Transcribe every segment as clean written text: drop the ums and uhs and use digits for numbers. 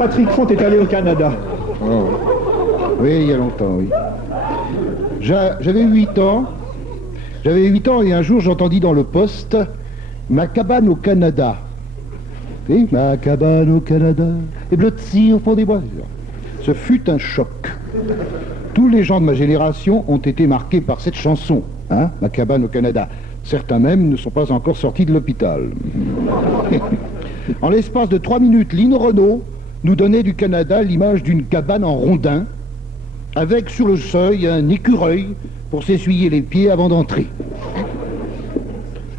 Patrick Font est allé au Canada. Oh. Oui, il y a longtemps, oui. J'avais 8 ans. J'avais 8 ans et un jour j'entendis dans le poste ma cabane au Canada. Oui, ma cabane au Canada est blottie au fond des bois. Ce fut un choc. Tous les gens de ma génération ont été marqués par cette chanson, hein, ma cabane au Canada. Certains même ne sont pas encore sortis de l'hôpital. En l'espace de 3 minutes, Lino Renaud nous donnait du Canada l'image d'une cabane en rondin, avec sur le seuil un écureuil pour s'essuyer les pieds avant d'entrer.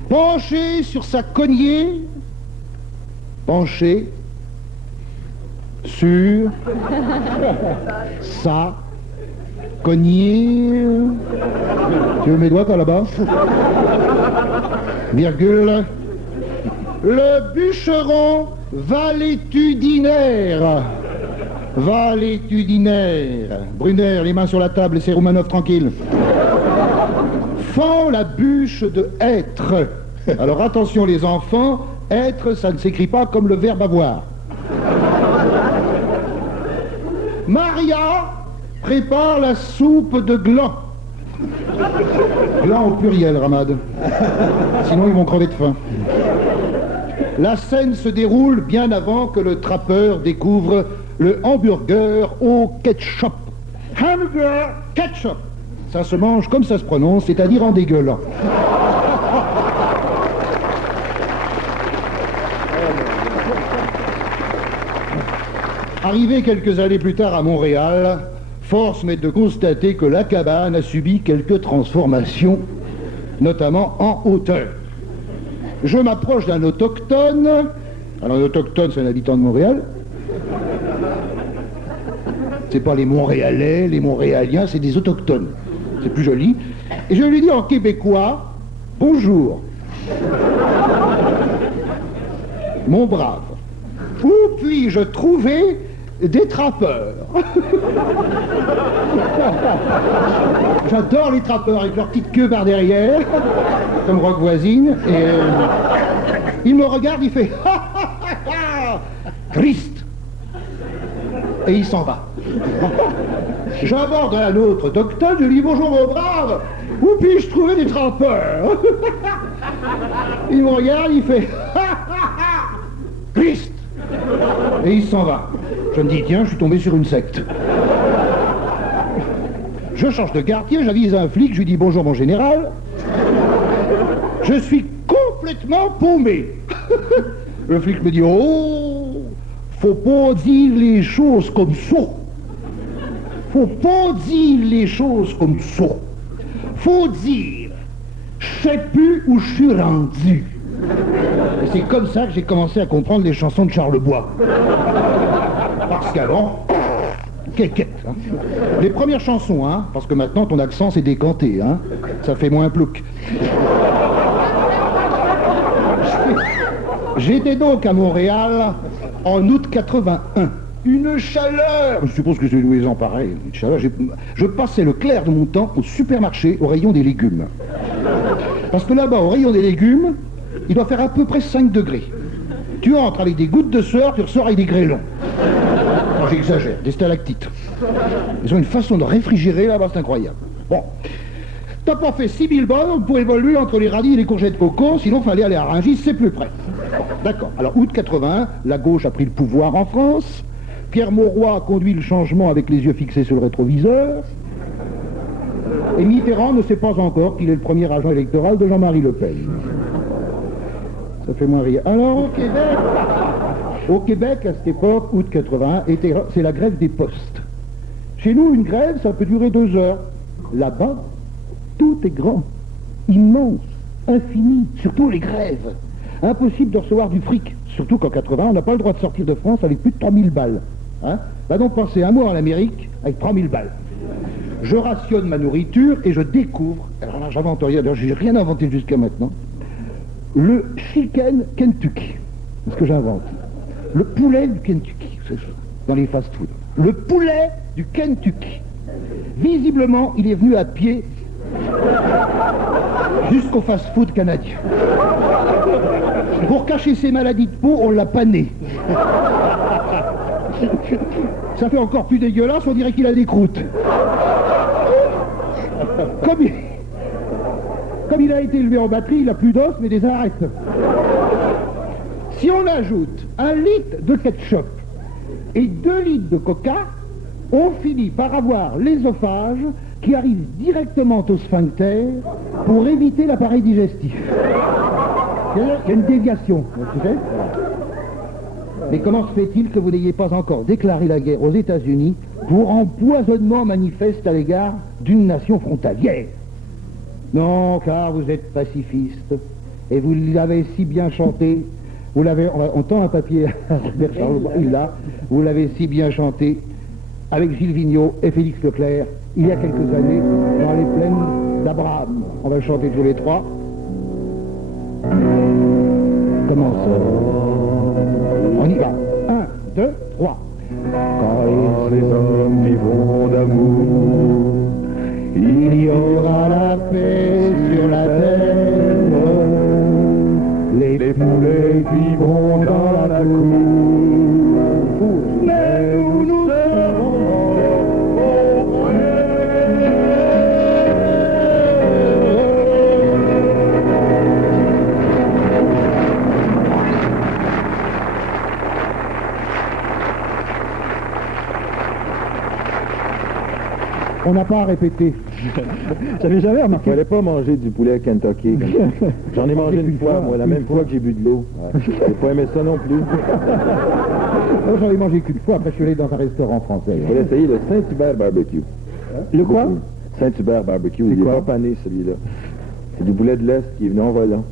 Penché sur sa cognée, penché sur sa cognée. Tu veux mes doigts toi là-bas? Virgule. Le bûcheron valétudinaire. Valétudinaire. Brunner, les mains sur la table, laissez Romanov tranquille. Fend la bûche de être. Alors attention les enfants, être, ça ne s'écrit pas comme le verbe avoir. Maria prépare la soupe de gland. Gland au pluriel, Ramad. Sinon ils vont crever de faim. La scène se déroule bien avant que le trappeur découvre le hamburger au ketchup. Hamburger ketchup. Ça se mange comme ça se prononce, c'est-à-dire en dégueulant. Arrivé quelques années plus tard à Montréal, force m'est de constater que la cabane a subi quelques transformations, notamment en hauteur. Je m'approche d'un autochtone. Alors un autochtone, c'est un habitant de Montréal. C'est pas les Montréalais, les Montréaliens, c'est des autochtones. C'est plus joli. Et je lui dis en québécois, bonjour. Mon brave, où puis-je trouver des trappeurs? J'adore les trappeurs avec leur petite queue par derrière, comme Rock Voisine. Et il me regarde, il fait Christ. Et il s'en va. J'aborde un autre autochtone, je lui dis bonjour mon brave, où puis-je trouver des trappeurs? Il me regarde, il fait Christ. Et il s'en va. Je me dis tiens, je suis tombé sur une secte. Je change de quartier, j'avise un flic, je lui dis bonjour mon général. Je suis complètement paumé. Le flic me dit oh, faut pas dire les choses comme ça. Faut pas dire les choses comme ça. Faut dire, je sais plus où je suis rendu. Et c'est comme ça que j'ai commencé à comprendre les chansons de Charles Bois. Parce qu'avant, quéquette, hein. Les premières chansons, hein, parce que maintenant ton accent s'est décanté, hein. Ça fait moins plouc. J'étais donc à Montréal en août 81. Une chaleur! Je suppose que c'est louaison pareil. Une chaleur. Je passais le clair de mon temps au supermarché au rayon des légumes. Parce que là-bas, au rayon des légumes, il doit faire à peu près 5 degrés. Tu entres avec des gouttes de sueur, tu ressors avec des grêlons. Non, j'exagère, des stalactites. Ils ont une façon de réfrigérer là-bas, c'est incroyable. Bon. T'as pas fait 6000 bornes pour évoluer entre les radis et les courgettes coco, sinon fallait aller à Rungis, c'est plus près. Bon, d'accord. Alors, août 81, la gauche a pris le pouvoir en France. Pierre Mauroy a conduit le changement avec les yeux fixés sur le rétroviseur. Et Mitterrand ne sait pas encore qu'il est le premier agent électoral de Jean-Marie Le Pen. Ça fait moins rire. Alors, au Québec, à cette époque, août 81, c'est la grève des postes. Chez nous, une grève, ça peut durer 2 heures. Là-bas, tout est grand, immense, infini, surtout les grèves. Impossible de recevoir du fric, surtout qu'en 80, on n'a pas le droit de sortir de France avec plus de 3000 balles. Hein? Va donc passer un mois en Amérique avec 3000 balles. Je rationne ma nourriture et je découvre, alors là j'invente rien, d'ailleurs j'ai rien inventé jusqu'à maintenant, le chicken Kentucky. C'est ce que j'invente. Le poulet du Kentucky, c'est ça, dans les fast-foods. Le poulet du Kentucky. Visiblement, il est venu à pied jusqu'au fast-food canadien. Pour cacher ses maladies de peau, on l'a pané. Ça fait encore plus dégueulasse, on dirait qu'il a des croûtes. Comme il a été élevé en batterie, il n'a plus d'os, mais des arêtes. Si on ajoute 1 litre de ketchup et 2 litres de coca, on finit par avoir l'ésophage qui arrive directement au sphincter pour éviter l'appareil digestif. Il y a une déviation, tu sais. Mais comment se fait-il que vous n'ayez pas encore déclaré la guerre aux États-Unis pour empoisonnement manifeste à l'égard d'une nation frontalière? Non, car vous êtes pacifiste, et vous l'avez si bien chanté, on tend un papier à Robert Charles, il l'a, vous l'avez si bien chanté avec Gilles Vigneault et Félix Leclerc, il y a quelques années, dans les plaines d'Abraham. On va le chanter tous les trois. Comment ça? On y va. 1, 2, 3. Quand les hommes vivront d'amour, Il y aura la paix sur la terre. les poulets vivront dans la cour. Mais nous serons On n'a pas à répéter. J'avais jamais remarqué. Il fallait pas manger du poulet à Kentucky. J'en ai mangé une fois, moi, la même fois que j'ai bu de l'eau. J'ai pas aimé ça non plus. Moi, j'en ai mangé qu'une fois, après je suis allé dans un restaurant français. Il fallait essayer le Saint-Hubert barbecue. Le quoi? Saint-Hubert barbecue, il est quoi? pas pané celui-là. C'est du poulet de l'Est qui est venu en volant.